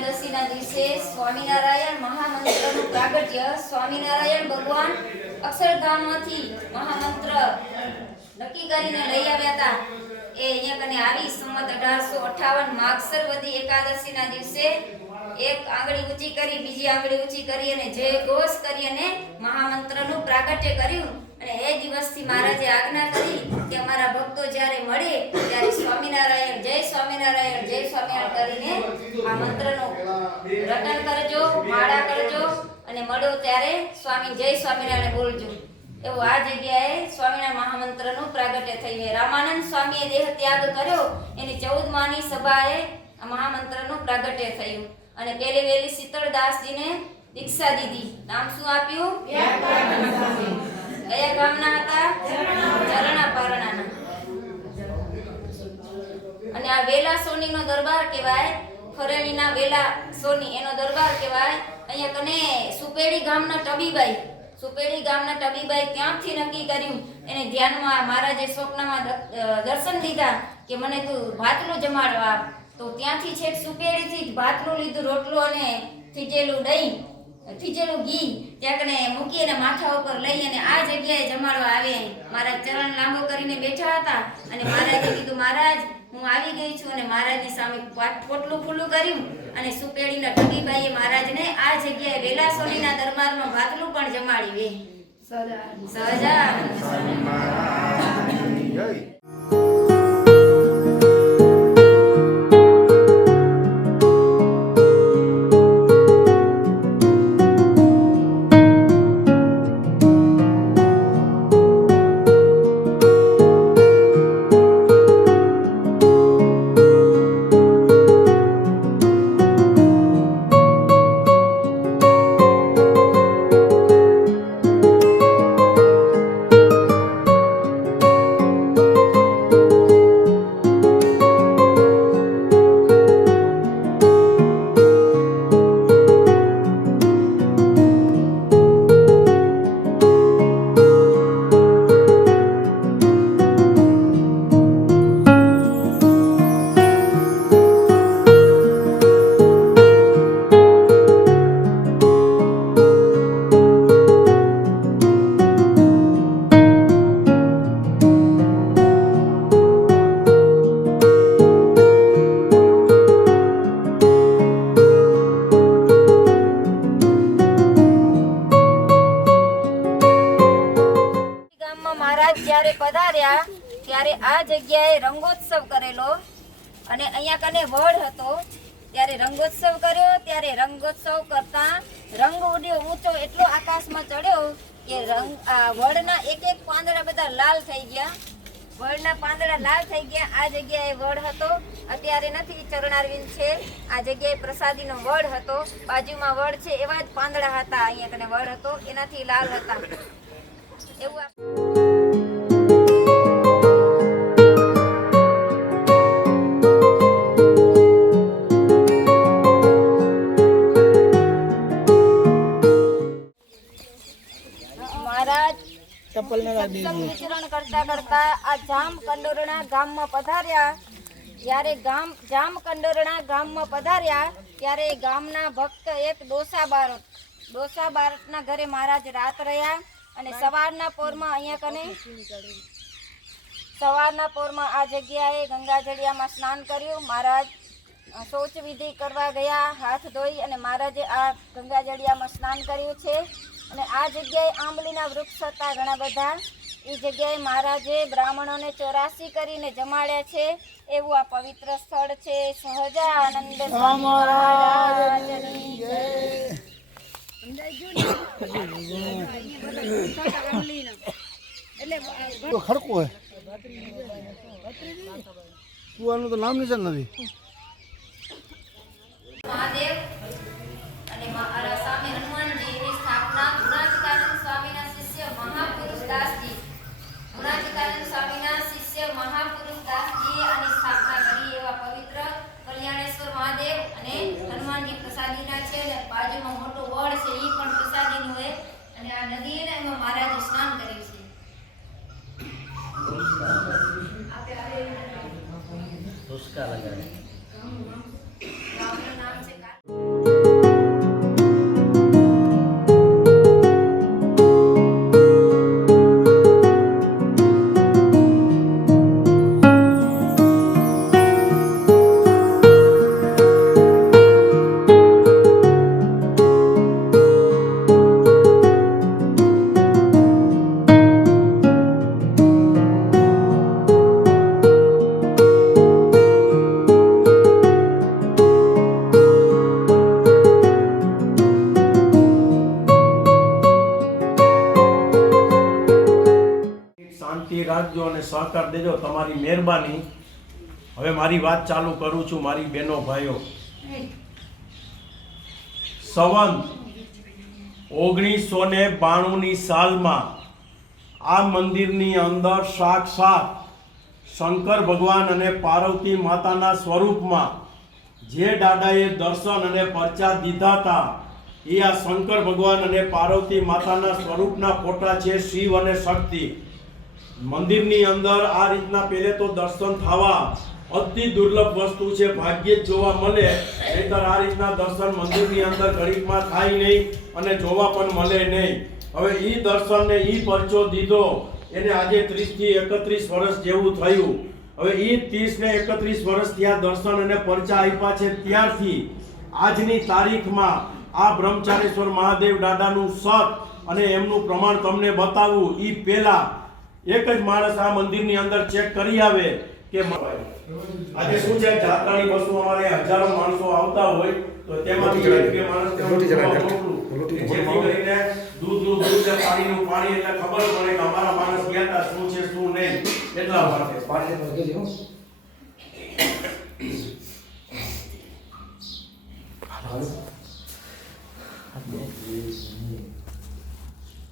એકાદશીના દિવસે સ્વામિનારાયણ મહામંત્રનું પ્રાગટ્ય. સ્વામિનારાયણ ભગવાન અક્ષરધામમાંથી મહામંત્ર નક્કી કરીને લઈ આવ્યા હતા. એ અહીંયા કને આવી સંમત 1858 માગસર વદી એકાદશીના દિવસે એક આંગળી ઊંચી કરી, બીજી આંગળી ઊંચી કરી અને જય ઘોષ કરી અને મહામંત્રનું પ્રાગટ્ય કર્યું. અને એ દિવસથી મહારાજે આજ્ઞા કરી કે અમારા ભક્તો જ્યારે મળે ત્યારે સ્વામિનારાયણ જય સ્વામિનારાયણ જય સ્વામિનારાયણ કરીને આ મંત્રનું રટન કરજો, માળા કરજો અને મળો ત્યારે સ્વામી જય સ્વામિનારાયણ બોલજો. એવું આ જગ્યાએ સ્વામિનારાયણ મહામંત્રનું પ્રાગટ્ય થયું. રામાનંદ સ્વામીએ દેહ ત્યાગ કર્યો એની 14માની સભાએ આ મહામંત્રનું પ્રાગટ્ય થયું. અને પહેલી વહેલી શીતળદાસજીને દીક્ષા દીધી. નામ શું આપ્યું? કયા ગામના હતા? ચરણાપારણાના. અને આ વેલા સોનીનો દરબાર કહેવાય. ખરેણીના વેલા સોની એનો દરબાર કહેવાય. અહીંયા કને સુપેડી ગામના ટબીબાઈ ત્યાંથી નક્કી કર્યું. એને ધ્યાનમાં મહારાજે સ્વપ્નમાં દર્શન દીધા કે મને તું ભાતનું જમાડવા. તો ત્યાંથી છેક સુપેડીથી ભાતનું લીધું, રોટલો અને થીજેલું દહીં, થીજેલું ઘી ત્યાં કને મૂકી અને માથા ઉપર લઈ અને આ જગ્યાએ જમાડવા આવે. મહારાજ ચરણ લાંબો કરીને બેઠા હતા અને મહારાજે કીધું, મહારાજ હું આવી ગઈ છું. અને મહારાજની સામે પોટલું ખુલ્લું કર્યું અને સુપેડીના ટબીબાઈએ મહારાજને આ જગ્યાએ વેલા સોનીના દરબારમાં ભાતલું પણ જમાડી. જ્યારે પધાર્યા ત્યારે આ જગ્યાએ રંગોત્સવ કરેલો અને અહીંયા કને વડ હતો ત્યારે રંગોત્સવ કર્યો. ત્યારે રંગોત્સવ કરતા રંગ ઉડ્યો ઊંચો એટલો આકાશમાં ચડ્યો કે વડના એક એક પાંદડા બધા લાલ થઈ ગયા. વડના પાંદડા લાલ થઈ ગયા. આ જગ્યાએ વડ હતો, અત્યારે નથી, ચરણારવિંદ છે. આ જગ્યાએ પ્રસાદીનો વડ હતો, બાજુમાં વડ છે એવા જ પાંદડા હતા. અહીંયા કને વડ હતો એનાથી લાલ હતા. એવું વિચરણ કરતા કરતા આ જામકંડોરણા ગામમાં પધાર્યા. જ્યારે જામકંડોરણા ગામમાં પધાર્યા ત્યારે ગામના ભક્ત એક ડોસા બારતના ઘરે મહારાજ રાત રહ્યા. અને સવારના પોરમાં આ જગ્યાએ ગંગાજળિયામાં સ્નાન કર્યું. મહારાજ શૌચ વિધિ કરવા ગયા, હાથ ધોઈ અને મહારાજે આ ગંગાજળિયામાં સ્નાન કર્યું છે. અને આ જગ્યાએ આંબલીના વૃક્ષ હતા ઘણા બધા. એ જગ્યાએ મહારાજે બ્રાહ્મણોને 84 કરીને જમાડ્યા છે. એવું આ પવિત્ર સ્થળ છે. સહજાનંદ મહારાજની જય. ખડકો હે કુવાનું તો નામ નિશાન નથી. મહાદેવ અને સામે હનુમાનજીની સ્થાપના ગુણાતીતાનંદ સ્વામીના શિષ્ય મહાપુરુષ દાસજી આની સ્થાપના કરી. એવા પવિત્ર કલ્યાણેશ્વર મહાદેવ અને હનુમાનજી પ્રસાદીના છે. અને બાજુમાં મોટું વડ છે, એ પણ પ્રસાદીનું છે. અને આ નદી એમાં મહારાજે સ્નાન કર્યું છે. उसका लगा है। આકાર દેજો, તમારી મહેરબાની. હવે મારી વાત ચાલુ કરું છું મારી બહેનો ભાઈઓ. સંવંત 1992ની સાલમાં આ મંદિરની અંદર સાક્ષાત શંકર ભગવાન અને પાર્વતી માતાના સ્વરૂપમાં જે દાદાએ દર્શન અને પરચા દીધા હતા એ આ શંકર ભગવાન અને પાર્વતી માતાના સ્વરૂપના ફોટા છે, શિવ અને શક્તિ. મંદિરની અંદર આ રીતના પહેલે તો દર્શન થવા અતિ દુર્લભ વસ્તુ છે, ભાગ્યે જ જોવા મળે. નહીંતર આ રીતના દર્શન મંદિરની અંદર ઘડીકમાં થાય નહીં અને જોવા પણ મળે નહીં. હવે ઈ દર્શન ને ઈ પરચો દીધો એને આજે 30 થી 31 વર્ષ જેવું થયું. હવે ઈ 30 ને 31 વર્ષ ત્યાં દર્શન અને પરચા આપ્યા છે. ત્યારથી આજની તારીખમાં આ બ્રહ્મચારેશ્વર મહાદેવ દાદાનું સત અને એમનું પ્રમાણ તમને બતાવું ઈ પહેલા એક જ માણસ આ મંદિરની અંદર ચેક કરી આવે કે આજે શું છે, જાત્રાની વસ્તુ અમારે હજારો માણસો આવતા હોય તો તેમાંથી એક બે માણસ જેથી કરીને દૂધનું દૂધ ને પાણીનું પાણી એટલે ખબર પડે કે અમારા માણસ ગયા હતા શું છે શું નહીં. એટલા માટે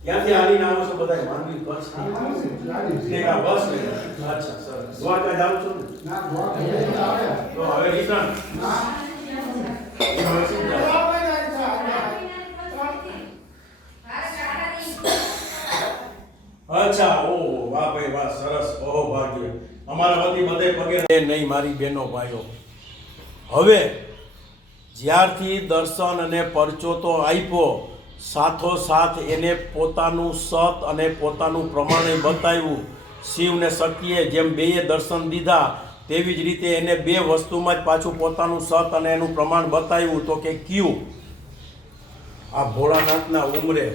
ક્યાંથી આવીને આવો છો બધા? માંડવી બસ ને આ બસ ને? અચ્છા સરસ. દ્વારકા જાવ છો ને? તો હવે રિટર્ન અચ્છા. ઓ વાહ ભાઈ વાહ, સરસ. ઓહો ભાગ્ય. અમારા વતી બધે પગે નહીં મારી બહેનો ભાઈઓ. હવે જ્યારથી દર્શન અને પરચો તો આપ્યો, સાથોસાથ એને પોતાનું સત અને પોતાનું પ્રમાણે બતાવ્યું. શિવ ને શક્તિએ જેમ બેએ દર્શન દીધા તેવી જ રીતે એને બે વસ્તુમાં જ પાછું પોતાનું સત અને એનું પ્રમાણ બતાવ્યું. તો કે ક્યું આ ભોળાનાથના ઉમરે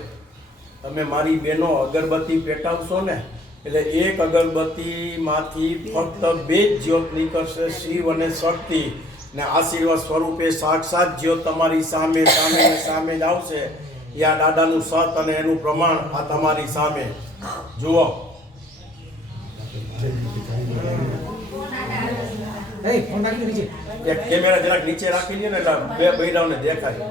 તમે મારી બહેનો અગરબત્તી પેટાવશો ને એટલે એક અગરબત્તીમાંથી ફક્ત બે જ જ્યોત નીકળશે, શિવ અને શક્તિ. ને આશીર્વાદ સ્વરૂપે સાક્ષાત જ્યોત તમારી સામે સામે ને સામે જ આવશે. યા દાદાનું સત અને એનું પ્રમાણ આ તમારી સામે જુઓ. એક કેમેરા જરાક નીચે રાખી લે ને એટલે બે બૈરાઓને દેખાય.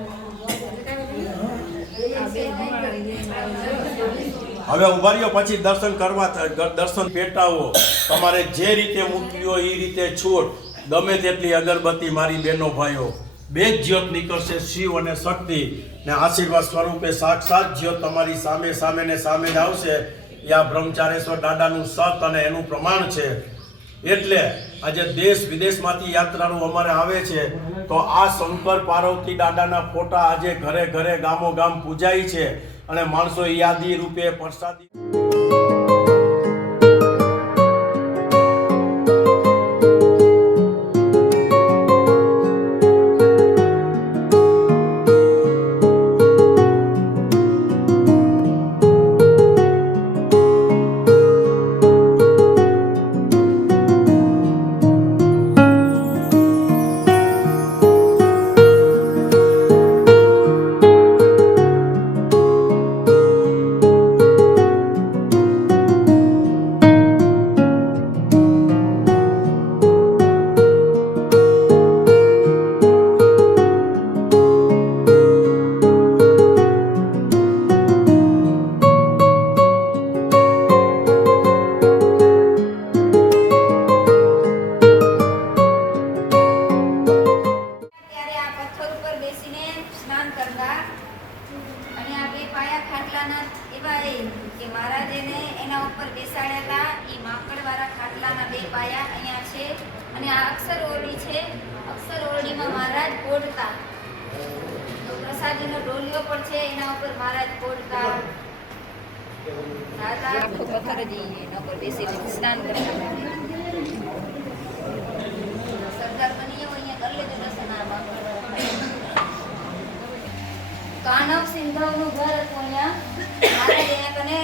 હવે ઉભા રહ્યો, પછી દર્શન કરવા દર્શન પેટાવો. તમારે જે રીતે મૂકવી હોય એ રીતે છૂટ. ગમે તેટલી અગરબત્તી મારી બહેનો ભાઈઓ, બે જ જ્યોત નીકળશે, શિવ અને શક્તિ. ને આશીર્વાદ સ્વરૂપે સાક્ષાત જ્યોત તમારી સામે સામે ને સામે જ આવશે. યા બ્રહ્મચારેશ્વર દાદાનું સત અને એનું પ્રમાણ છે. એટલે આજે દેશ વિદેશમાંથી યાત્રાળુ અમારે આવે છે તો આ શંકર પાર્વતી દાદાના ફોટા આજે ઘરે ઘરે ગામો ગામ પૂજાય છે અને માણસો યાદી રૂપે પ્રસાદી પ્રસાદીનો ડોલિયો પણ છે, એના ઉપર મહારાજ પોડતા આખો પથ્થર જ એના ઉપર બેસીને સ્નાન કરતા. સરદાર બની હોય અહીંયા કરી લેજો દર્શન. કાનવ સિંધવનું ઘર હતું અહીંયા. મહારાજ અહીંયા કને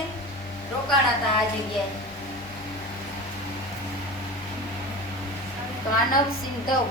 રોકાણા હતા આ જગ્યાએ. કાનવ સિંધવ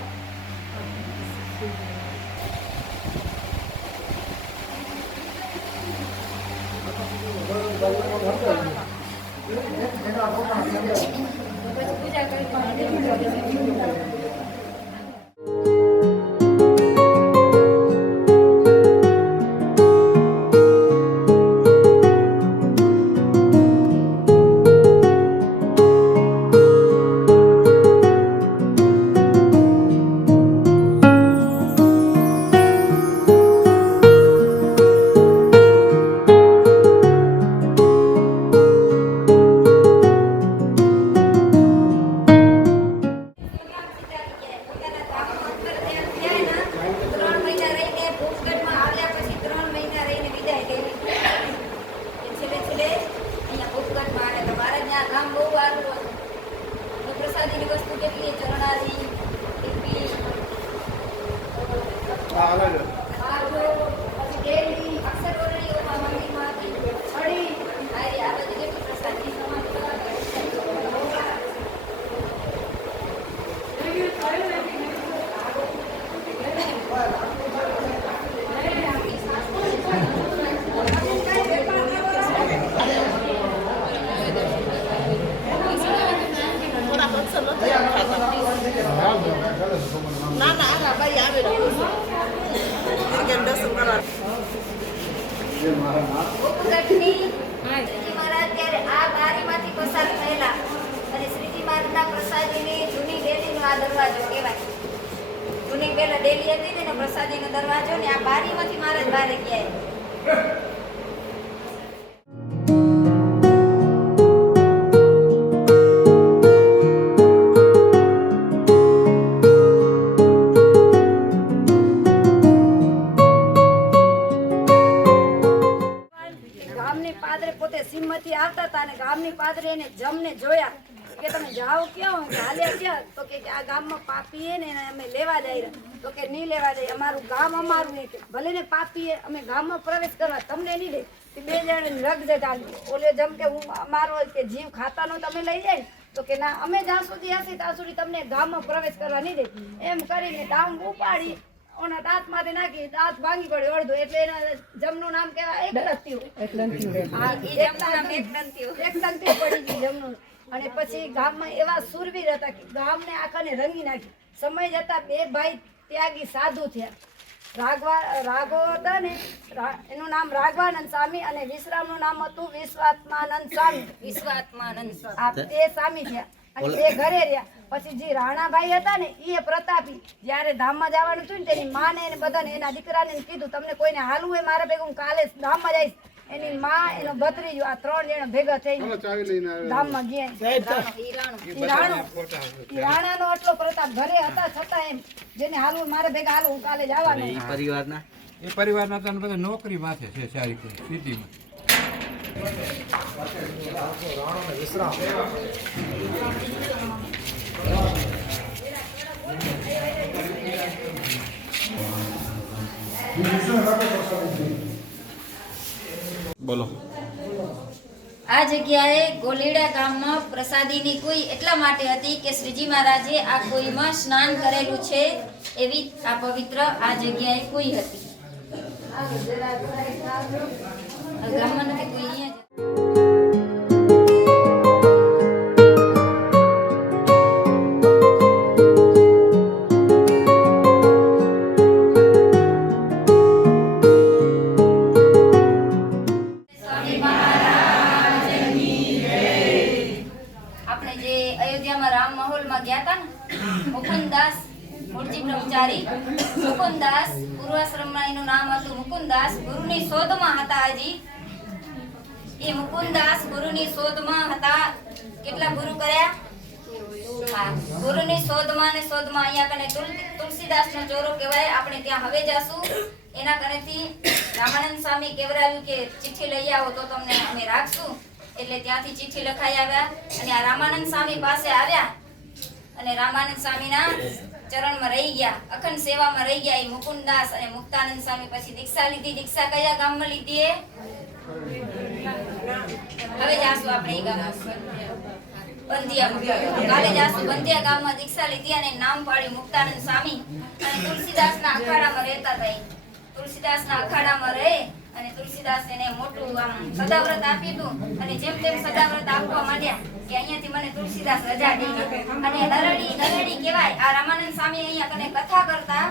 ગોપગઢની શ્રીજી મહારાજ ત્યારે આ બારીમાંથી પસાર થયેલા અને શ્રીજી મહારાજના પ્રસાદીની જૂની ડેલીનો આ દરવાજો કહેવાય. જૂની પહેલા ડેલી હતી ને એનો પ્રસાદીનો દરવાજો ને આ બારીમાંથી મહારાજ બહાર ગયા. ગામની પાદરે પોતે સીમમાંથી આવતા હતા અને ગામની પાદરે એને જમને જોયા કે તમે જાઓ ક્યાં હું હાલ્યા ક્યાં તો કે આ ગામમાં પાપીએ ને એને અમે લેવા જઈ રહ્યા તો કે નહીં લેવા જઈએ અમારું ગામ અમારું નહીં કે ભલે ને પાપીએ અમે ગામમાં પ્રવેશ કરવા તમને નહીં લે તે બે જણ રગ જતા ઓલે જમ કે હું અમારો કે જીવ ખાતાનો તમે લઈ જાય તો કે ના અમે જ્યાં સુધી હશે ત્યાં સુધી તમને ગામમાં પ્રવેશ કરવા નહીં દે એમ કરીને ડાંગ ઉપાડી ઓના દાંતમાંથી નાખી દાંત ભાંગી પડ્યો અડધો એટલે એના જમનું નામ કહેવાય એકલંત્યું. હા, એ જમનું નામ એકલંત્યું પડી ગયું જમનું. અને પછી ગામમાં એવા સુરવીર હતા કે ગામને આખાને રંગી નાખી. સમય જતા બે ભાઈ ત્યાગી સાધુ થયા. રાઘો હતા ને એનું નામ રાઘવાનંદ સ્વામી અને વિશ્રામનું નામ હતું વિશ્વાત્માનંદ સ્વામી. આ તે સ્વામી થયા અને એ ઘરે રહ્યા. પછી જે રાણાભાઈ હતા ને એ પ્રતાપી જ્યારે ધામમાં જવાનું થયું ને તેની માને એને બધાને એના દીકરાને કીધું તમને કોઈને હાલવું હોય મારા ભેગું કાલે ધામમાં જઈશ. એની માં એનો ભત્રીજો આ 3 જણા ભેગા થઈને ધામમાં ગયા. રાણાનો આટલો પ્રતાપ ઘરે હતા છતાં એમ જેને હાલવું મારા ભેગા હાલવું હું કાલે જવાનું. એ પરિવારના તને બધા નોકરી માથે છે સારી સ્થિતિમાં. બોલો. આ જગ્યાએ ગોલીડા ગામમાં પ્રસાદીની કોઈ એટલા માટે હતી કે શ્રીજી મહારાજે આ કોઈમાં સ્નાન કરેલું છે એવી આ પવિત્ર આ જગ્યાએ કોઈ હતી. ગામમાં નથી કોઈ અહીંયા મુકુંદાસ પૂર્વાશ્રમમાં એનું નામ હતું મુકુંદાસ. ગુરુની શોધમાં હતા. હજી એ મુકુંદાસ ગુરુની શોધમાં હતા. કેટલા ગુરુ કર્યા? હા, ગુરુની શોધમાં ને શોધમાં અહીંયા કને તુલસીદાસનો ચોરો કહેવાય. આપણે ત્યાં હવે જાશું. એના કનેથી રામાનંદ સ્વામી કહેવરાવ્યું કે ચિઠ્ઠી લઈ આવો તો તમને અમે રાખશું. એટલે ત્યાંથી ચિઠ્ઠી લખાઈ આવ્યા અને આ રામાનંદ સ્વામી પાસે આવ્યા અને રામાનંદ સ્વામીના ચરણમાં રહી ગયા. અખંડ સેવામાં રહી ગયા. એ મુકુંદાસ અને મુક્તાનંદ સ્વામી પછી દીક્ષા લીધી. દીક્ષા કયા ગામમાં લીધી? હવે જાશું આપણે એ ગામમાં બંધિયામાં. કાલે જાશું બંધિયા ગામમાં દીક્ષા લીધી અને નામ પાડ્યું મુક્તાનંદ સ્વામી. અને તુલસીદાસના અખાડામાં રહેતા હતા. તુલસીદાસના અખાડામાં રહે અને તુલસીદાસ એને મોટું આમ સદાવ્રત આપ્યું અને જેમ તેમ સદાવ્રત આપવા માંડ્યા કે અહીંયાથી મને તુલસીદાસ રજા દે. અને નરડી કહેવાય. આ રામાનંદ સ્વામી અહીંયા કને કથા કરતા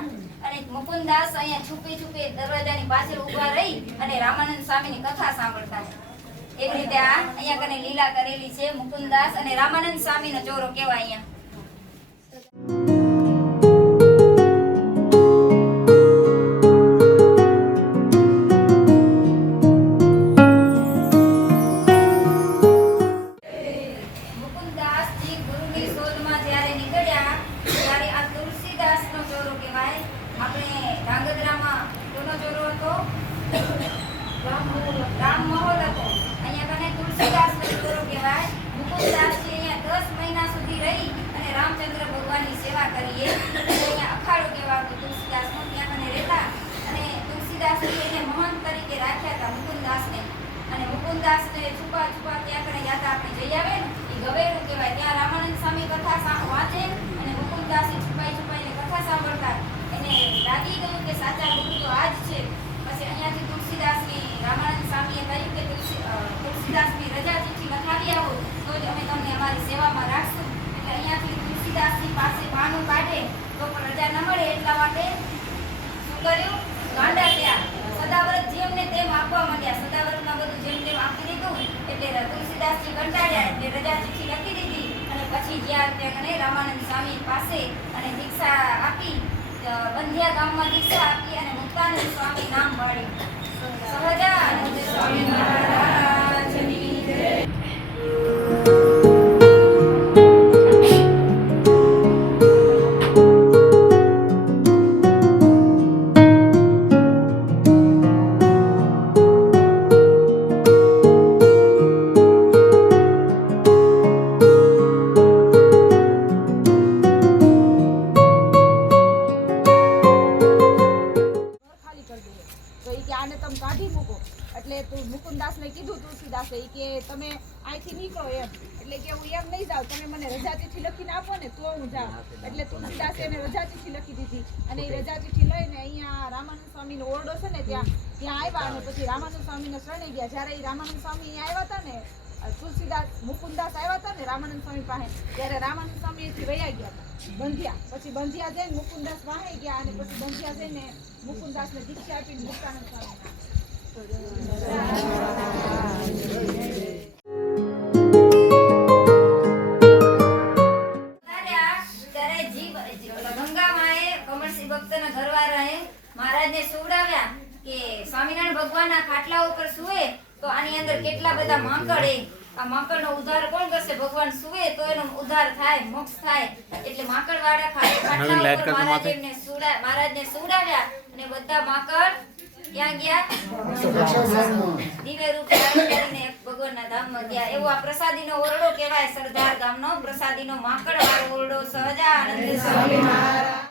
અને મુકુંદાસ અહીંયા છુપી દરવાજાની પાછળ ઊભા રહી અને રામાનંદ સ્વામીની કથા સાંભળતા. એવી રીતે આ અહીંયા કને લીલા કરેલી છે. મુકુંદાસ અને રામાનંદ સ્વામીનો ચોરો કહેવાય અહીંયા. ગાંડા થયા. સદાવ્રત જેમને તેમ આપવા માંડ્યા. પાસે અને દીક્ષા આપી બંધિયા ગામમાં દીક્ષા આપી અને મુક્તાનંદ સ્વામી નામ પાડ્યું. સહજાનંદ સ્વામી મહારાજની જય. તો ઈ કે આને તમે કાઢી મૂકો. એટલે તું મુકુંદાસને કીધું તુલસીદાસે ઈ કે તમે અહીંથી નીકળો એમ. એટલે કે હું એમ નહીં જાઉં, તમે મને રજા ચિઠ્ઠી લખીને આપો ને તો હું જાઉં. એટલે તુલસીદાસે એને રજા ચિઠ્ઠી લખી દીધી અને એ રજા ચિઠ્ઠી લઈને અહીંયા રામાનંદ સ્વામીનો ઓરડો છે ને ત્યાં આવ્યા અને પછી રામાનંદ સ્વામીને શરણે ગયા. જ્યારે એ રામાનંદ સ્વામી અહીંયા આવ્યા હતા ને, તુલસીદાસ મુકુંદાસ આવ્યા હતા ને રામાનંદ સ્વામી પાસે, ત્યારે રામાનંદ સ્વામી અહીંથી વયા ગયા હતા બંધિયા. પછી બંધિયા જઈને મુકુંદાસ વાહે ગયા અને પછી બંધિયા જઈને મુકુંદાસને દીક્ષા આપીને મુક્તાનંદ સ્વામી મહારાજને સુવડાવ્યા કે સ્વામિનારાયણ ભગવાનના ખાટલા ઉપર સુવે તો આની અંદર કેટલા બધા માંકડ આ માંકડનો ઉદ્ધાર કોણ કરશે? ભગવાન સુવે તો એનો ઉદ્ધાર થાય, મોક્ષ થાય. એટલે માંકડ વાળા ખાટલા ઉપર મહારાજને સુવડાવ્યા અને બધા માંકડ ક્યાં ગયા? દિવ્ય રૂપ ધારણ કરીને ભગવાનના ધામમાં ગયા. એવો આ પ્રસાદીનો ઓરડો કહેવાય. સરદાર ગામનો પ્રસાદીનો માંકડ વાળો ઓરડો સહજાનંદ સ્વામી મહારાજ.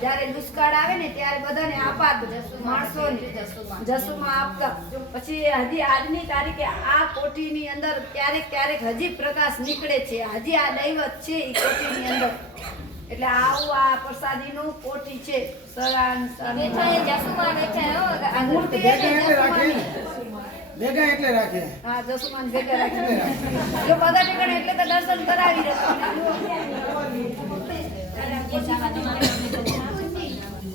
જ્યારે દુષ્કાળ આવે ને ત્યારે બધાને આપાતું માણસોને જસુમાં આપતા. પછી હજી આજની તારીખે આ કોઠીની અંદર ક્યારેક હજી પ્રકાશ નીકળે છે. હજી આ દૈવત છે એ કોઠીની અંદર. એટલે આવું આ પ્રસાદીનું કોઠી છે. સરાન બેઠા એ જસુમાં બેઠા હો. આ મૂર્તિ ભેગા એટલે રાખે. હા, જસુમાન ભેગા રાખે. જો બધા ઠેકાણે એટલે તો દર્શન કરાવી રહ્યા.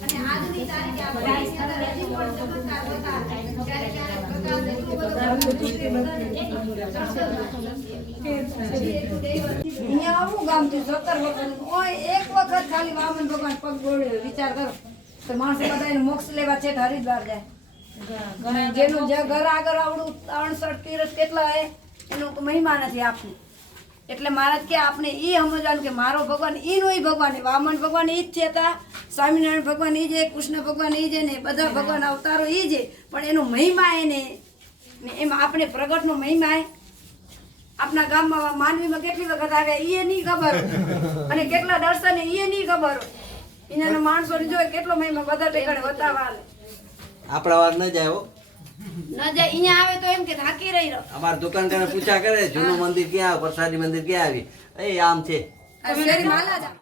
અને આજની તારીખે આ બધાની અંદર હજી પણ ચમત્કાર બતા. ક્યારેક પ્રકાશ એટલો બધો અહીંયા આવું ગામ છે 17 વખત. એક વખત ખાલી વામન ભગવાન પગ બોલ્યો. વિચાર કરો તો માણસો બધા એને મોક્ષ લેવા છે હરિદ્વાર જાય. જેનું જે ઘર આગળ આવડું 63 તીરથ કેટલા હે એનો મહિમા નથી આપનું. એટલે મહારાજ કે આપણે એ સમજવાનું કે મારો ભગવાન એનો ઈ ભગવાન વામન ભગવાન એ જ છે હતા, સ્વામિનારાયણ ભગવાન એ છે, કૃષ્ણ ભગવાન એ છે ને બધા ભગવાન અવતારો એ છે, પણ એનો મહિમા એને ને એમાં આપણે પ્રગટનો મહિમા આપણા ગામમાં માંડવીમાં કેટલી વખત આવ્યા એ નહીં ખબર હોય. અને કેટલા દર્શન એ નહીં ખબર હોય. એના માણસોને જોઈ કેટલો મહિમા બધા ટેકાડે બતાવવા આલે. આપણા વાત ન જાય હો. ન જાય અહીંયા આવે તો એમ કે થાકી રહી રહો. અમારા દુકાન કરે પૂછા કરે જૂનું મંદિર ક્યાં આવે, પ્રસાદી મંદિર ક્યાં આવી, એ આમ છે. આ શેરી માલા જા.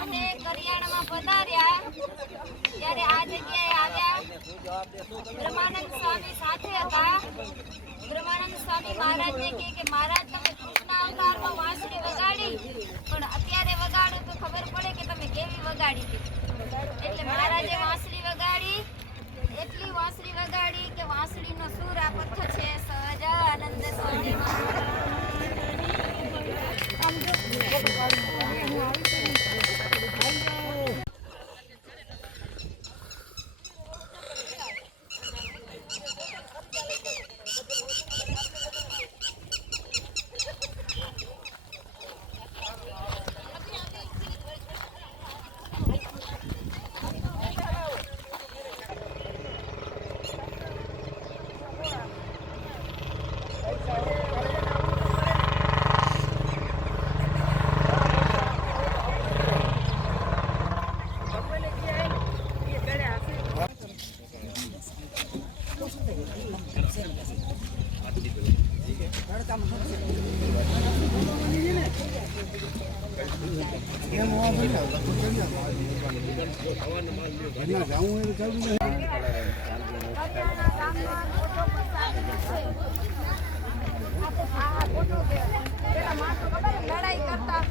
અમે કરિયાણામાં પધાર્યા ત્યારે આ જગ્યાએ આવ્યા. બ્રહ્માનંદ સ્વામી સાથે હતા. બ્રહ્માનંદ સ્વામી મહારાજને કે મહારાજ તમે કૃષ્ણ અવતારમાં વાંસળી વગાડી, પણ અત્યારે વગાડો તો ખબર પડે કે તમે કેવી વગાડી હતી. એટલે મહારાજે વાંસળી વગાડી, એટલી વાંસળી વગાડી કે વાંસળીનો સૂર આ પથ્થર છે. સહજાનંદ સ્વામી લડાઈ કરતા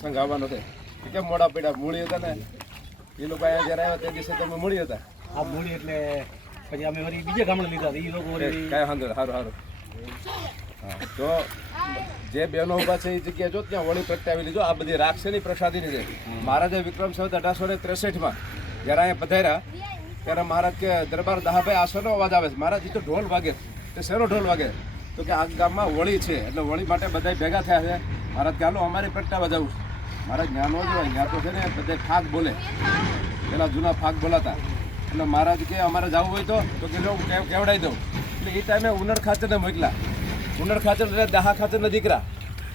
સંઘ આવવાનો છે કેમ મોડા પડ્યા મૂળી હતા ને એ લોકો અહીંયા જયારે આવ્યા તે દિવસે તમે મૂળી હતા. આ મૂડી એટલે પછી અમે વળી બીજા ગામડે લીધા હતા. એ લોકો વળી કાંઈ વાંધો નહીં, સારું સારું. હા તો જે બહેનો ઉભા છે એ જગ્યાએ જો ત્યાં વળી પ્રગટાવી લીધો. આ બધી રાક્ષસની પ્રસાદીની છે. મહારાજે વિક્રમ સંવત 1863 જ્યારે અહીંયા પધાર્યા ત્યારે મહારાજ કે દરબાર દહાભાઈ આ શેનો અવાજ આવે છે? મહારાજ એ તો ઢોલ વાગે. તે શેનો ઢોલ વાગે? તો કે આ ગામમાં વળી છે એટલે વળી માટે બધા ભેગા થયા છે. મહારાજ કે હાલો અમારે પ્રગટાવા જવું છે. મહારાજ જ્ઞાન ન જોવાય, ત્યાં તો છે ને બધે ફાગ બોલે, પેલા જૂના ફાગ બોલાતા. એટલે મહારાજ કે અમારે જવું હોય તો કે હું કેવડાવી દઉં. એટલે એ ટાઈમે ઉનડ ખાચરને મોકલા. ઉનડ ખાચર એટલે દાહા ખાચરના દીકરા.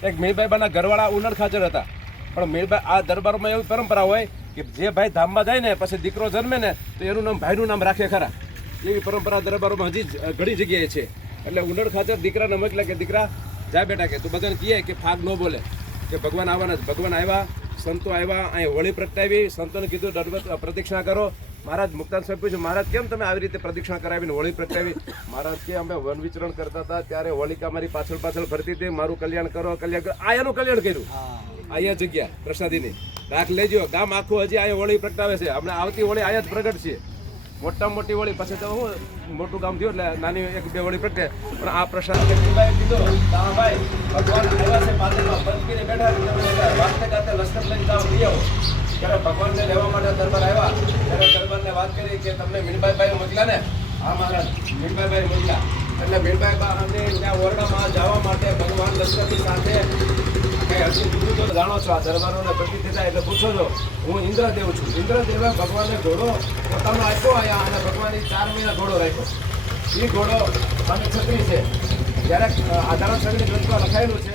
એક મીરબાઈબાના ઘરવાળા ઉનડ ખાચર હતા. પણ મીરબાઈ આ દરબારમાં એવી પરંપરા હોય કે જે ભાઈ ધામમાં જાય ને પછી દીકરો જન્મે ને તો એનું નામ ભાઈનું નામ રાખે ખરા. એવી પરંપરા દરબારોમાં હજી ઘણી જગ્યાએ છે. એટલે ઉનડ ખાચર દીકરાને મોકલા કે દીકરા જા બેટા કે તું બધાને કહે કે ફાગ ન બોલે, કે ભગવાન આવવાના જ. ભગવાન આવ્યા, સંતો આવ્યા, અહીં વળી પ્રગટાવી. સંતોને કીધું દંડવત પ્રદક્ષિણા કરો. મહારાજ મુક્તાન સાહેબ પૂછ્યું મહારાજ કેમ તમે આવી રીતે પ્રદક્ષિણા કરાવીને વળી પ્રગટાવી? મહારાજ કે અમે વન વિચરણ કરતા હતા ત્યારે હોલિકા મારી પાછળ ફરતી હતી, મારું કલ્યાણ કરો કલ્યાણ કરો. આ એનું કલ્યાણ કર્યું. અહીંયા જગ્યા પ્રસાદીની રાખ લેજો. ગામ આખું હજી અહીંયા હોળી પ્રગટાવે છે. હમણાં આવતી હોળી અહીંયા જ પ્રગટ છે. મોટામાં મોટી હોળી પછી તો હું મોટું ગામ થયું એટલે નાની 1-2 હોળી પ્રગટે. પણ આ પ્રસાદ કીધું ભાઈ ભગવાન આવ્યા છે પાદરમાં બંધ બેઠા વાતે ગાતે લશ્કર લઈને જાઓ લઈ આવો. ત્યારે ભગવાનને લેવા માટે દરબાર આવ્યા ત્યારે દરબારને વાત કરી કે તમને મીણબાઈ મોકલ્યા ને? હા મહારાજ, મીણબાઈ મોકલ્યા. એટલે મીણબાઈ અમને ત્યાં ઓરડામાં જવા માટે ભગવાન લશ્કરની સાથે કઈ હજી બીજું તો જાણો છો આ દરબારોને પ્રતિષ્ઠિત થાય એટલે પૂછો છો. હું ઇન્દ્રદેવ છું. ઇન્દ્રદેવે ભગવાનને ઘોડો પોતાનો આપ્યો અહીંયા અને ભગવાન 4 મહિના ઘોડો રાખ્યો. એ ઘોડો અને છત્રી છે. જ્યારે આધારણ છત્રી ગ્રંથમાં લખાયેલું છે.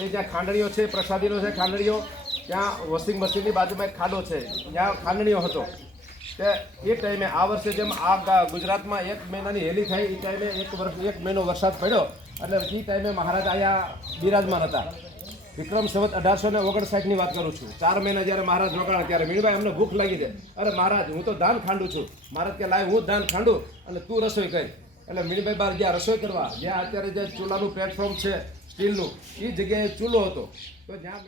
એ જ્યાં ખાંડણીઓ છે પ્રસાદીનો છે ખાંડણીઓ ત્યાં વોશિંગ મશીનની બાજુમાં એક ખાડો છે જ્યાં ખાંડણીઓ હતો તે એ ટાઈમે આ વર્ષે જેમ આ ગુજરાતમાં 1 મહિનાની હેલી થઈ એ ટાઈમે 1 મહિનો વરસાદ પડ્યો એટલે એ ટાઈમે મહારાજ અહીંયા બિરાજમાન હતા. વિક્રમ સંવત 1859ની વાત કરું છું. 4 મહિના જ્યારે મહારાજ રોકાણા ત્યારે મીણબાઈ અમને ભૂખ લાગી છે. અરે મહારાજ હું તો ધાન ખાંડું છું. મહારાજ કે લાય હું ધાન ખાંડું અને તું રસોઈ કરી. એટલે મીણબાઈ બહાર જ્યાં રસોઈ કરવા જ્યાં અત્યારે જે ચૂલાનું પ્લેટફોર્મ છે સ્ટીલનું એ જગ્યાએ ચૂલો હતો તો જ્યાં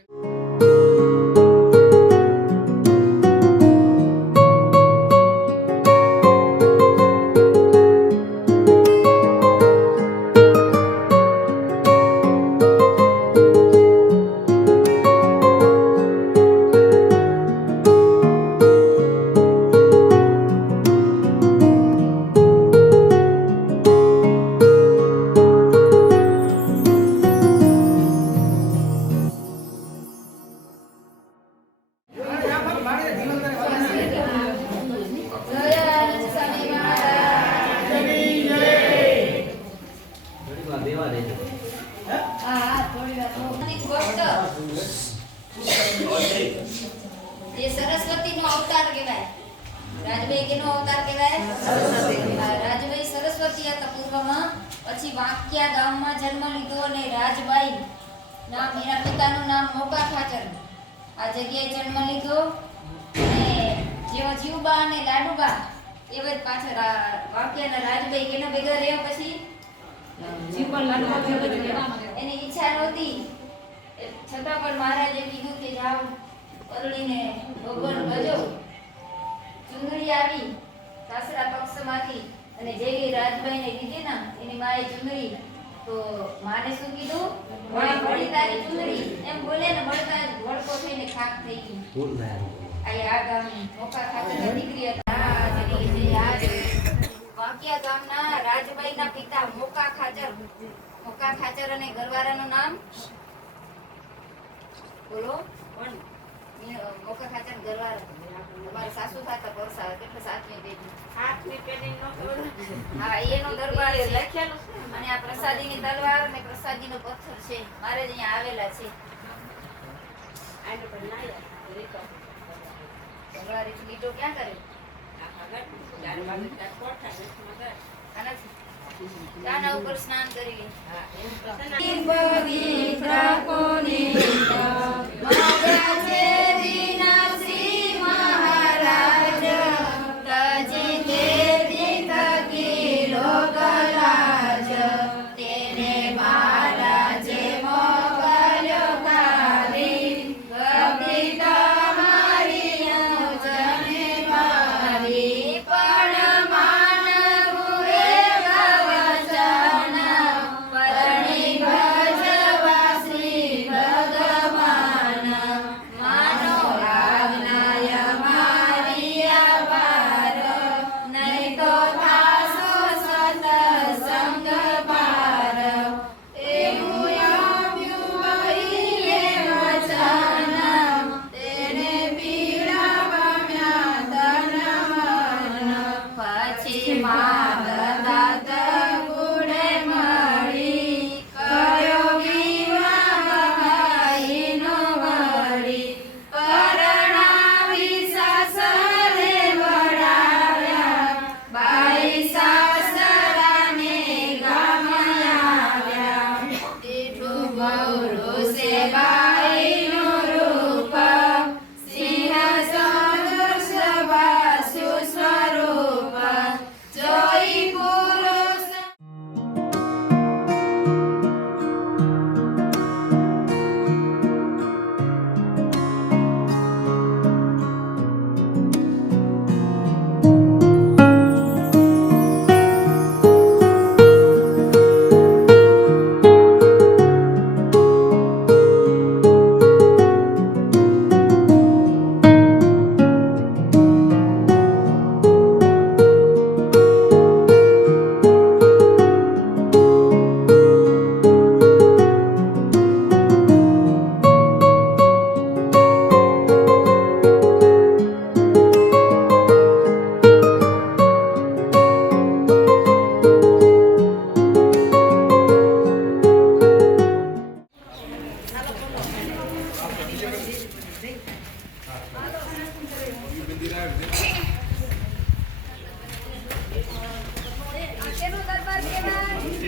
એ સરસ્વતીનો અવતાર કહેવાય. રાજભાઈ કેનો અવતાર કહેવાય? સરસ્વતી. રાજભાઈ સરસ્વતી હતા પૂર્વમાં. પછી વાંકિયા ગામમાં જન્મ લીધો અને રાજબાઈ નામ એના પિતાનું નામ મોકા ખાચર. આ જગ્યાએ જન્મ લીધો અને જેવા જીવબા અને લાડુબા એવા જ પાછળ વાંકિયાના રાજભાઈ કેના ભેગા રહ્યા પછી જીવબા લાડુબા ભેગા એની ઈચ્છા નહોતી છતાં પણ મહારાજે કીધું કે જાઓ પરણીને ભગવાન ભજો. ચુંદડી આવી સાસરા પક્ષમાંથી અને જેવી રાજભાઈને કીધી ને એની માએ ચુંદડી તો માને શું કીધું? વળી તારી ચુંદડી એમ બોલે ને મળતા જ વળકો થઈને ખાક થઈ ગઈ. આ ગામ મોકા ખાચરના દીકરી હતા. વાંકિયા ગામના રાજભાઈના પિતા મોકા ખાચર અને ઘરવાળાનું નામ બોલો કોણ? મોકા ખાચર ઘરવાળા. તમારા સાસુ થતા પરસા કેટલા સાતમી પેઢી હા એનો દરબાર છે લખેલું છે. અને આ પ્રસાદીની તલવાર અને પ્રસાદીનો પથ્થર છે મારે જ અહીંયા આવેલા છે. તલવાર એટલે લીટો ક્યાં કરે? આના ઉપર સ્નાન કરી પવિત્ર કોની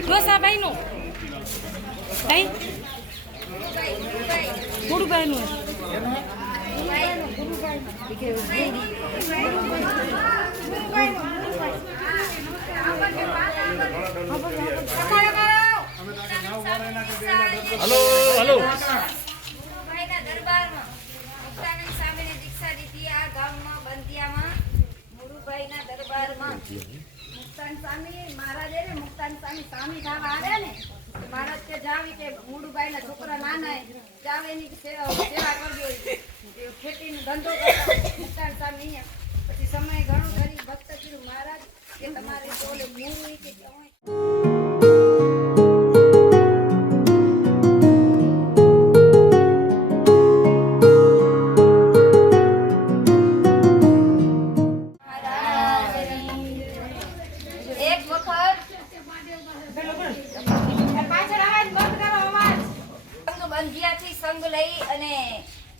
ગોસાભાઈ નું કઈ ગુરુભાઈ નું હલો હલો ગુરુભાઈના દરબારમાં મુક્તાનંદ સ્વામીને દીક્ષા લીધી આ ગામમાં બંધિયામાં ગુરુભાઈના દરબારમાં મુક્તાન સ્વામી મહારાજે ને મુક્તાન સ્વામી સ્વામી થવા આવ્યા ને તો મહારાજ કે જાવી કે મુડુબાઈ ના છોકરા નાના જાવે એની સેવા કરજો ખેતીનો ધંધો કરતા મુક્તાન સ્વામી અહીંયા પછી સમય ઘણો કરી ભક્ત કીધું મહારાજ કે તમારે તો ઓલે મૂળ કે એક વખત સંઘ બંધિયાથી સંઘ લઈ અને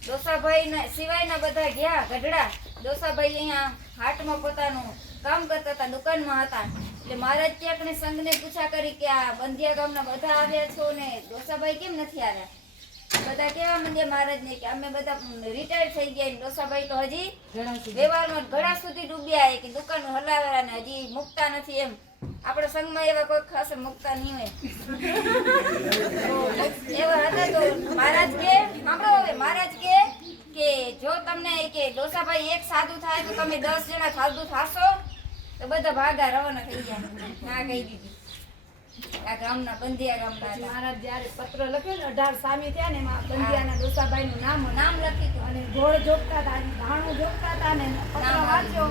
ડોસાભાઈ સિવાયના બધા ગયા ગઢડા. ડોસાભાઈ અહીંયા હાટમાં પોતાનું કામ કરતા હતા, દુકાનમાં હતા. એટલે મહારાજ ક્યાંક ને સંઘને પૂછા કરી કે આ બંધિયા ગામના બધા આવ્યા છો ને ડોસાભાઈ કેમ નથી આવ્યા? બધા કેવા મંડ્યા મહારાજને કે અમે બધા રિટાયર થઈ ગયા. ડોસાભાઈ તો હજી વ્યવહારમાં ઘણા સુધી ડૂબ્યા કે દુકાન હલાવ્યા ને હજી મુકતા નથી. એમ આપણા સંઘમાં એવા કોઈ ખાસ મુકતા નહીં હોય એવા હતા. તો મહારાજ કે સાંભળો, હવે મહારાજ કે જો તમને કે ડોસાભાઈ એક સાધુ થાય તો તમે 10 જણા સાધુ થાશો. તો બધા ભાગા રવાના થઈ ગયા. ના કહી દીધી આ ગામના બંધિયા ગામના હતા. મહારાજ જયારે પત્ર લખ્યો ને 18 સામી થયા ને એમાં બંધિયાના ડોસાભાઈ નું નામ લખી હતું. અને ઘોડ જોગતા હતા અને ધાણું જોગતા હતા ને પત્ર વાંચ્યો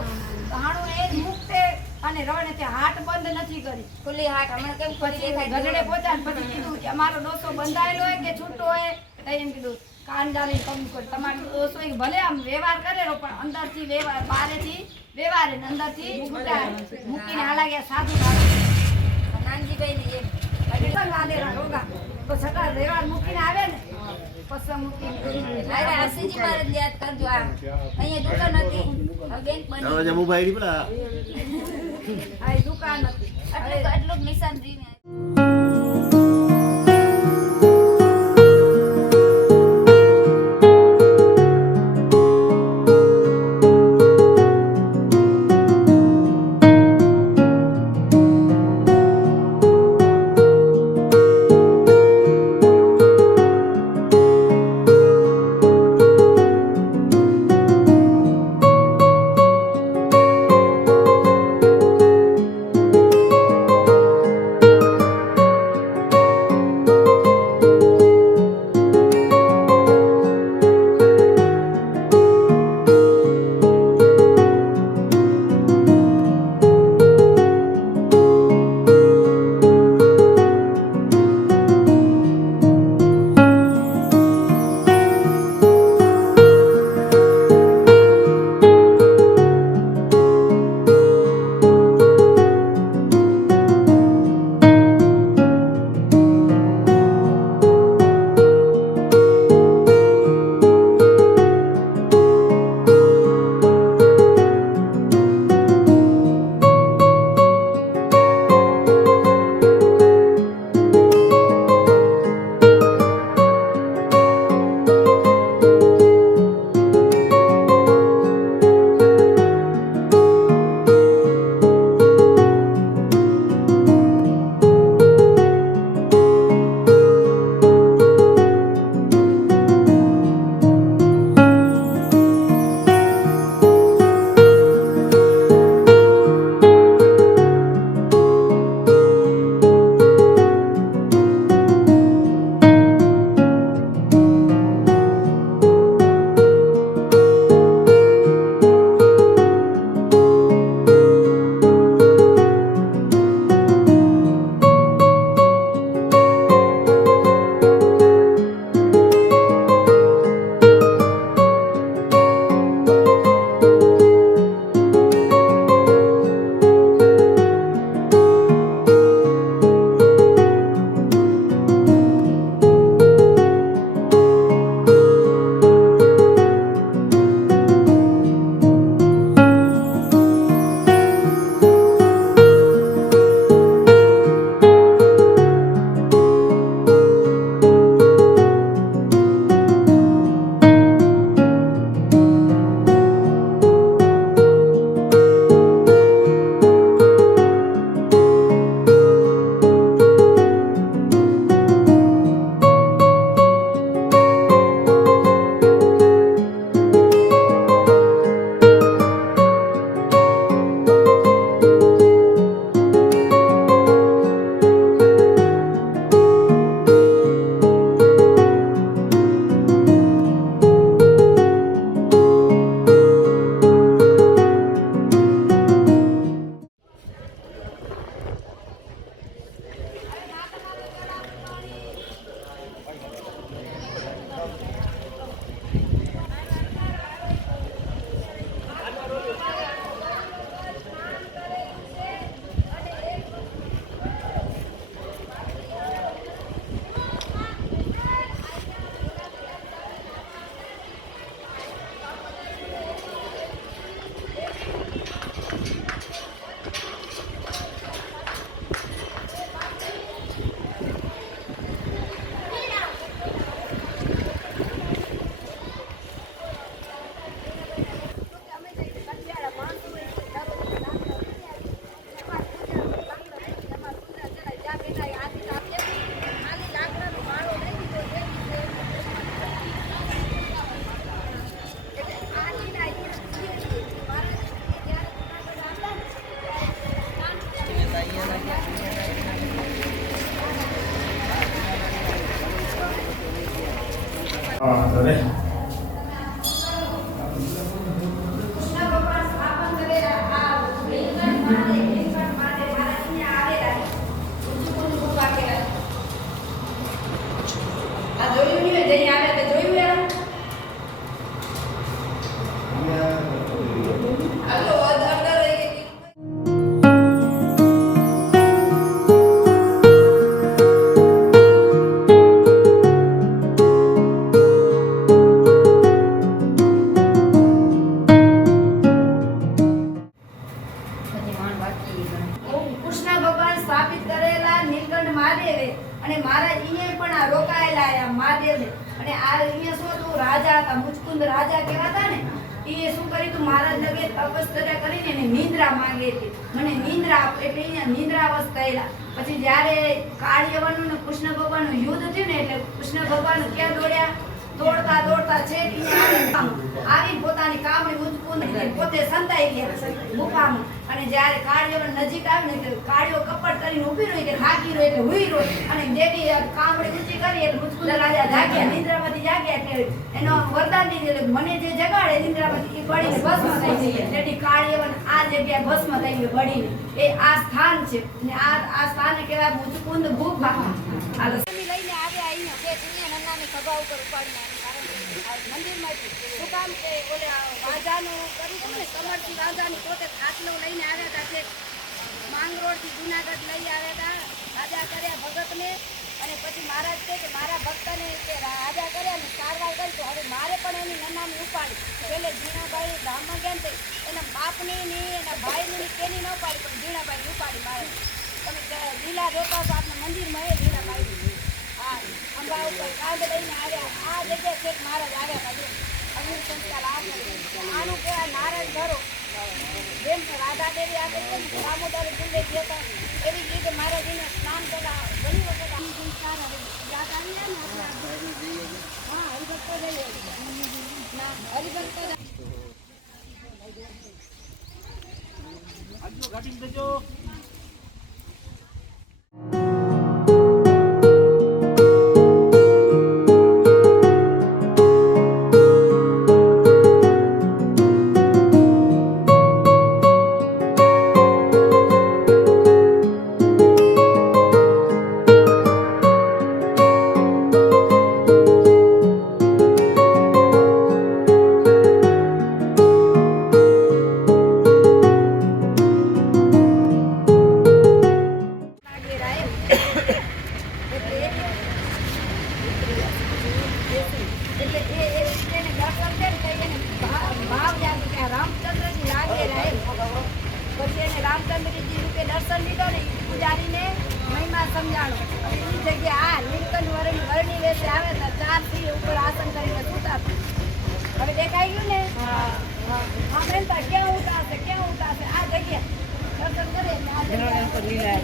ધાણું એ જ મુક્તે અને રણે તે હાટ બંધ નથી કરી, ખુલ્લી હાટ હમણાં કેમ ખુલ્લી દેખાય? ગઢડે પહોંચ્યા ને પછી કીધું કે અમારો ડોસો બંધાયેલો હોય કે છૂટો હોય તો એમ કીધું કાનદારી કમ કોઈ તમારો ડોસો હોય ભલે આમ વ્યવહાર કરેલો પણ અંદરથી વ્યવહાર બારેથી વ્યવહાર ને અંદરથી છૂટા મૂકીને હાલા ગયા સાધુ નાનજીભાઈ ને એમ તો છતાં વ્યવહાર મૂકીને આવે ને પછી મૂકીને અરે આશીજી મહારાજ યાદ કરજો. આ અહીંયા દુકાન હતી, હવે બેંક બની. મોબાઈલ પેલા આ દુકાન હતી આટલું નિશાન રહીને મહાદેવ લીલકંઠ મહાદેવ મારા અહીંયા આવેલા છે. મુચુકુંદ ગુફા કહેવાય. આ જોયું નહીં હોય, જઈ આવ્યા તો જોયું યાર. હાલો અંદર રહી ગઈ. બધી વાણ બાકી છે. કૃષ્ણ ભગવાન સ્થાપિત કરેલા નીલકંઠ મહાદેવે અને મહારાજ અહીંયા પણ આ રોકાયેલા આ મહાદેવને અને આ અહીંયા શું હતું રાજા હતા મુચકુંદ રાજા કહેવાતા ને એ શું કર્યું હતું મહારાજ લગે તપશ્ચર્યા કરીને એને નિંદ્રા માંગી હતી મને નિંદ્રા આપ એટલે અહીંયા નિંદ્રાવશ થયેલા પછી જ્યારે કાળિયવનનું ને કૃષ્ણ ભગવાનનું યુદ્ધ થયું ને એટલે કૃષ્ણ ભગવાન ક્યાં દોડ્યા દોડતા દોડતા છે આવી પોતાની કામની મુચકુંદ પોતે સંતાઈ ગયા ગુફામાં અને જ્યારે કાળિયવન નજીક આવ્યું ને કાળિયો કપટ કરીને ઊભી રહી કે થાકી રહ્યો એટલે હુઈ રહ્યો અને જેવી કામડી ઊંચી કરી એટલે મુચકુંદ રાજા જાગ્યા નિંદ્રામાંથી જાગ્યા એટલે એનો વરદાન દીધું એટલે મને જે જગાડે નિંદ્રામાંથી એ બળીને ભસ્મ થઈ ગઈ તેથી કાળિયવન આ જગ્યાએ ભસ્મ થઈ ગયો બળીને એ આ સ્થાન છે અને આ સ્થાન કહેવાય મુચકુંદ ગુફા. હાલો લઈને આવ્યા અહીંયા કે અહીંયા નન્નાની ખભા ઉપર ઉપાડીને મંદિરમાંથી શું કામ કે ઓલે રાજાનું કર્યું હતું ને કમરથી રાજાની પોતે ખાટલો લઈને આવ્યા હતા કે માંગરોળથી જુનાગઢ લઈ આવ્યા હતા રાજા કર્યા ભગતને અને પછી મહારાજ કહે કે મારા ભક્તને કે રાજા કર્યા ને સારવાર કરી તો હવે મારે પણ એની નન્નાની ઉપાડી પેલે જીણાભાઈ ધામમાં ગયા ને એના બાપની ની એના ભાઈની ની કેની ન ઉપાડી પણ જીણાભાઈ ઉપાડી મારે તમે લીલા જોતા તો આપણા મંદિરમાં એ લીલાભાઈ હા અંબા ઉપર કાંદ લઈને આવ્યા આ જગ્યાએ છેક મહારાજ આવ્યા હતા અગ્નિ સંસ્કાર આનું કહેવાય નારાયણ ધરો જેમ રાધા દેવી આપે છે ને દામોદર કુંડે હતા એવી રીતે મહારાજીને સ્નાન કરવા ઘણી વખત આ સંસ્કાર યાદ આવી જાય ને હા હરિભક્તો જઈએ ના હરિભક્તો ગાડી દેજો. રામચંદ્રજી રૂપે દર્શન લીધો ને પૂજારીને મહિમા સમજાણો અને એ જગ્યાએ આ લીલકંઠ વરણી વેશે આવે તો 4 થી ઉપર આસન કરીને સૂતા હવે દેખાઈ ગયું ને આપણે તો ક્યાં ઉતારશે આ જગ્યા દર્શન કરે આ જગ્યા પર લીલા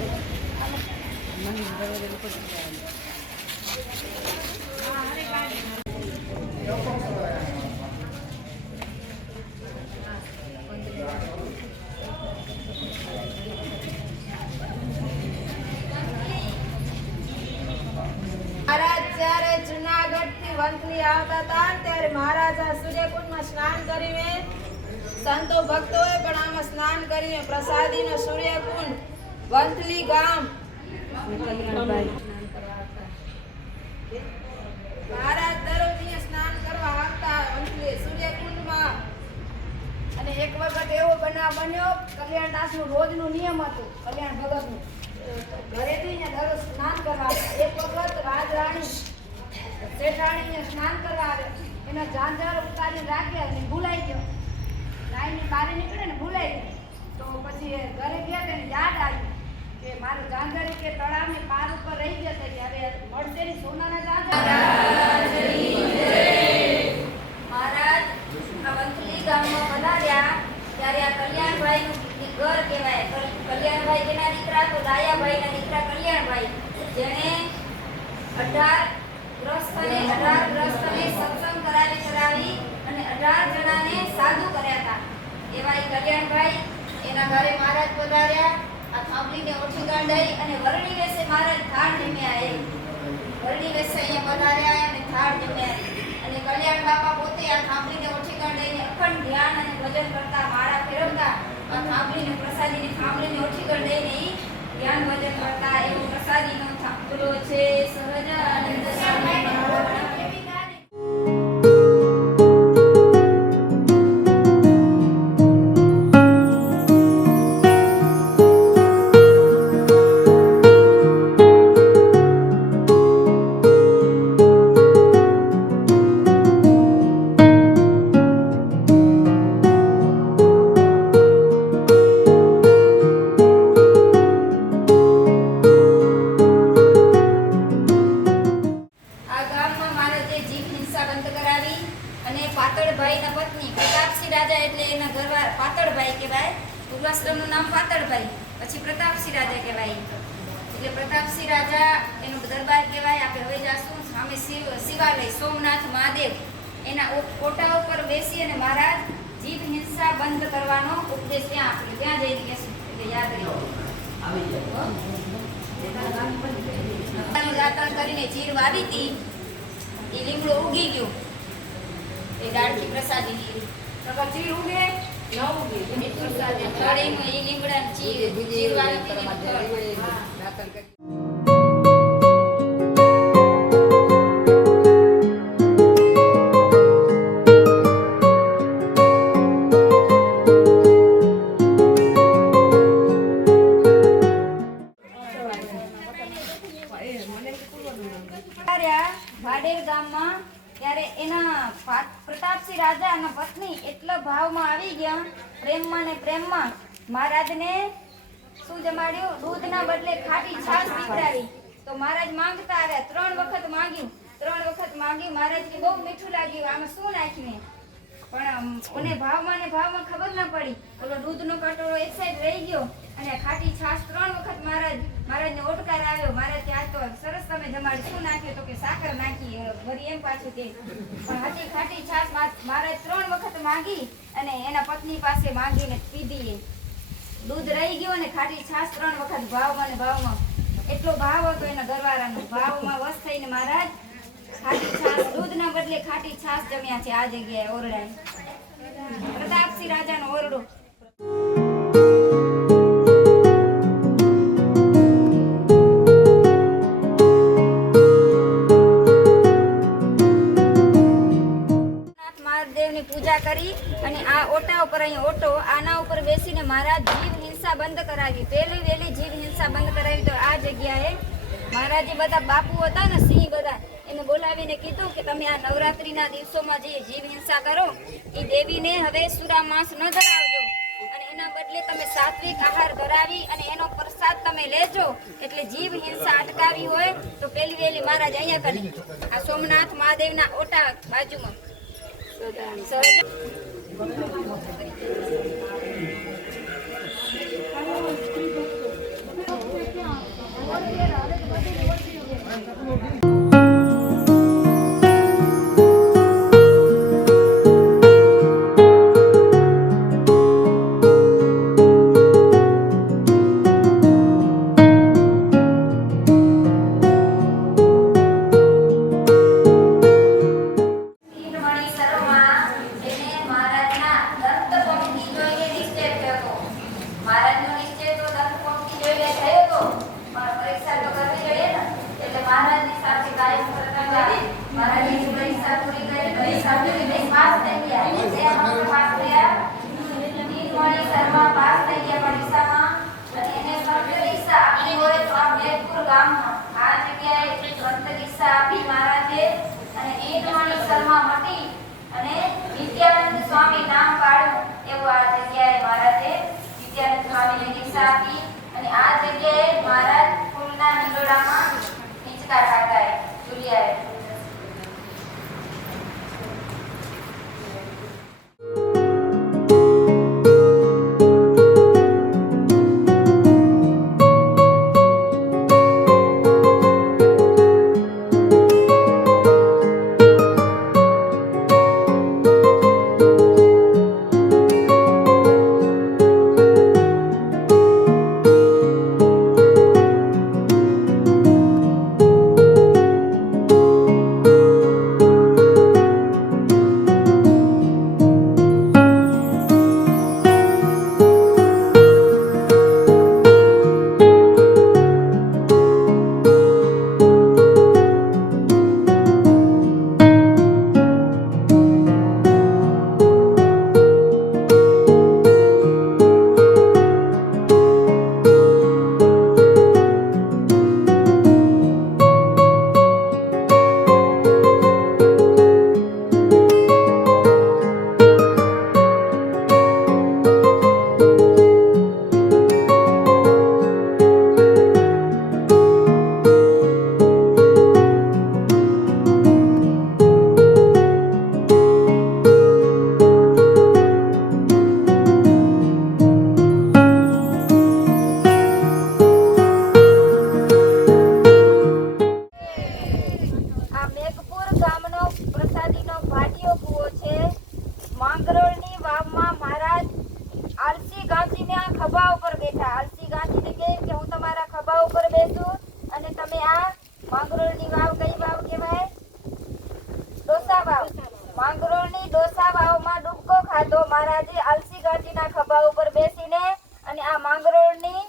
વંથલી આવતા હતા ત્યારે મહારાજા સૂર્યકુંડમાં સ્નાન કરીને સંતો ભક્તોએ પણ આમાં સ્નાન કરીને પ્રસાદીનો સૂર્યકુંડ વંથલી ગામ મહારાજ દરરોજ સ્નાન કરવા આવતા વંથલી સૂર્યકુંડમાં અને એક વખત એવો બનાવ બન્યો કલ્યાણદાસનું રોજનું નિયમ હતું કલ્યાણ ભગતનું ઘરેથી દરરોજ સ્નાન કરવા એક વખત રાજરાણી શેઠાણીને સ્નાન કરવા આવ્યા એના ઝાંઝર ઉતારીને રાખ્યા અને ભૂલાઈ ગયો નાઈને બહાર નીકળે ને ભૂલાઈ ગયો તો પછી ઘરે ગયા તેને યાદ આવી કે મારું ઝાંઝર કે તળાવની પાર ઉપર રહી જશે કે હવે મળશે ને સોનાના ઝાંઝર મહારાજ આ વંથલી ગામમાં પધાર્યા ત્યારે આ કલ્યાણભાઈનું ઘર કહેવાય. કલ્યાણભાઈ કેના દીકરા તો દાયાભાઈના દીકરા કલ્યાણભાઈ જેને 18 ગ્રસ્તને સત્સંગ કરાવી અને 18 જણાને સાધુ કર્યા હતા. એવા કલ્યાણભાઈ એના ઘરે મહારાજ પધાર્યા. આ થાંભલીને ઓછી ગાંડાઈ અને વરણી વેશે મહારાજ થાળ જમ્યા. વરણી વેશે અહીંયા પધાર્યા અને થાળ જમ્યા અને કલ્યાણ બાપા પોતે આ થાંભલીને ઓછી ગાંડાઈને અખંડ ધ્યાન અને ભજન કરતા માળા ફેરવતા આ થાંભલીને પ્રસાદીને થાંભલીને ઓઠી દઈને ઈ ધ્યાન ભજન કરતા એવો પ્રસાદીનો થાંભલો છે સહજાનંદ સ્વામી મહારાજ. આ ગામમાં મહારાજે જીવ હિંસા બંધ કરાવી અને પાતળભાઈના પત્ની પ્રતાપસિંહ રાજા એટલે એના ઘરવાર પાતળભાઈ કહેવાય. પૂર્વાશ્રમનું નામ પાતળભાઈ, પછી પ્રતાપસિંહ રાજા કહેવાય. એટલે પ્રતાપસિંહ રાજા એનો દરબાર કહેવાય. આપણે હવે જાશું સામે શિવાલય સોમનાથ મહાદેવ એના કોટા ઉપર બેસી અને મહારાજ જીવ હિંસા બંધ કરવાનો ઉપદેશ ત્યાં આપણે ત્યાં જઈને કહેશું એટલે યાદ રહી દાતણ કરીને ચીર વાવી હતી એ લીમડો ઉગી ગયો એ ડાળથી પ્રસાદી લીધી. ચીર ઉગે ન ઉગે પ્રસાદી થળીમાં એ લીમડા ચીર વાવી હતી એનું ફળ. ભાડેર ગામમાં ત્યારે એના પ્રતાપસિંહ રાજા અને પત્ની એટલા ભાવમાં આવી ગયા, પ્રેમમાં ને પ્રેમમાં મહારાજને શું જમાડ્યું? દૂધના બદલે ખાટી છાશ પીવડાવી. તો મહારાજ માંગતા આવ્યા, 3 વખત માંગ્યું. મહારાજને બહુ મીઠું લાગ્યું, આમાં શું નાખ્યું? પણ કોને ભાવમાં ને ભાવમાં ખબર ના પડી. ઓલો દૂધનો કટોરો એક સાઈડ રહી ગયો અને ખાટી છાશ 3 વખત મહારાજને ઓટકાર આવ્યો. મહારાજ કે આજ તો સરસ તમે જમાડી, શું નાખ્યું? તો કે સાકર નાખી. વળી એમ પાછું કે પણ હજી ખાટી છાશ મહારાજ 3 વખત માંગી અને એના પત્ની પાસે માંગીને પીધી. દૂધ રહી ગયું અને ખાટી છાશ 3 વખત ભાવમાં ને ભાવમાં. એટલો ભાવ હતો એના ઘરવાળાનો. ભાવમાં વશ થઈને મહારાજ ખાટી છાશ દૂધના બદલે ખાટી છાશ જમ્યા છે આ જગ્યાએ ઓરડાએ. પ્રતાપસિંહ રાજાનો ઓરડો. મહાદેવની પૂજા કરી અને આ ઓટા ઉપર અહીંયા ઓટો આના ઉપર બેસીને મહારાજ જીવ હિંસા બંધ કરાવી. પહેલી વહેલી જીવ હિંસા બંધ કરાવી તો આ જગ્યાએ મહારાજે બધા બાપુ હતા ને સિંહ બધા એને બોલાવીને કીધું કે તમે આ નવરાત્રીના દિવસોમાં જે જીવ હિંસા કરો એ દેવીને હવે સુરા માંસ ન ધરાવજો અને એના બદલે તમે સાત્વિક આહાર ધરાવી અને એનો પ્રસાદ તમે લેજો. એટલે જીવ હિંસા અટકાવી હોય તો પેલી વહેલી મહારાજ અહીંયા કરી આ સોમનાથ મહાદેવના ઓટા બાજુમાં વિદ્યાનંદ સ્વામી નામ પાડ્યું એવું આ જગ્યાએ મહારાજે વિદ્યાનંદ સ્વામીને દીક્ષા આપી અને આ જગ્યાએ મહારાજ ફૂલના હિંડોળામાં હિંચકા ખાતા ઝૂલ્યા. માંગરોળની વાવમાં મહારાજ આલસી ગાંચીને આ ખભા ઉપર બેઠા. આલસી ગાંચીને કહે કે હું તમારા ખભા ઉપર બેસું અને તમે આ માંગરોળની વાવ કઈ વાવ કહેવાય? ડોસા વાવ. માંગરોળની ડોસા વાવમાં ડૂબકો ખાધો મહારાજે આલસી ગાંચીના ખભા ઉપર બેસીને. અને આ માંગરોળની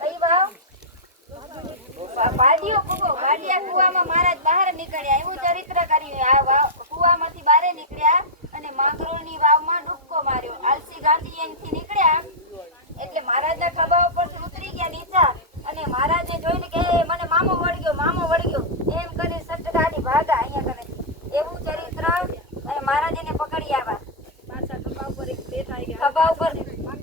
કઈ વાવ? બાડિયા કુવામાં મહારાજ બહાર નીકળ્યા. એવું ચરિત્ર કર્યું. આ કુવામાંથી બહાર નીકળ્યા અને માંગરોળની વાવમાં ડૂબકો માર્યો. આલસી ગાંધી અહીંથી નીકળ્યા એટલે મહારાજના ખભા ઉપરથી ઉતરી ગયા નીચા. અને મહારાજે જોઈને કે મને મામો વળગ્યો, મામો વળગ્યો એમ કરી સટગાડી ભાગા અહીંયા કરે. એવું ચરિત્ર. અને મહારાજ એને પકડી આવ્યા.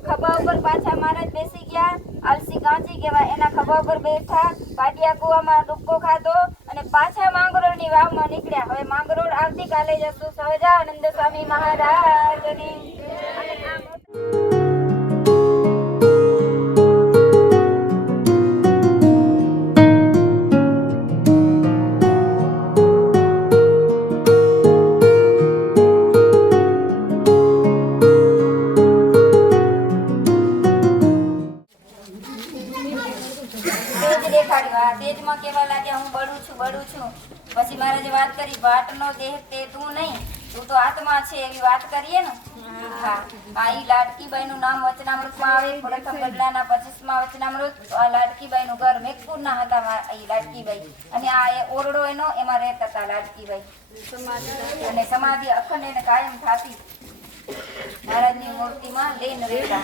ખભા ઉપર પાછા મહારાજ બેસી ગયા. આલસી ગાંચી કહેવાય એના ખભા ઉપર બેઠા. પાટિયા કુવામાં ડૂબકો ખાધો અને પાછા માંગરોળની વાવમાં નીકળ્યા. હવે માંગરોળ આવતીકાલે જશું. સહજાનંદ સ્વામી મહારાજની. તેજમાં કેવા લાગ્યા, હું બળું છું. પછી મહારાજે વાત કરી, ભાટનો દેહ તે તું નહીં, તું તો આત્મા છે એવી વાત કરીએ ને. હા, આ ઈ લાડકીબાઈનું નામ વચનામૃતમાં આવે. પ્રથમ ગઢડાના 25મા વચનામૃત. આ લાડકીબાઈનું ઘર મેઘપુરના હતા. ઈ લાડકીબાઈ અને આ ઓરડો એનો, એમાં રહેતા હતા લાડકીબાઈ. અને સમાધિ અખંડ એને કાયમ થાતી મહારાજની મૂર્તિમાં લઈને રહેતા.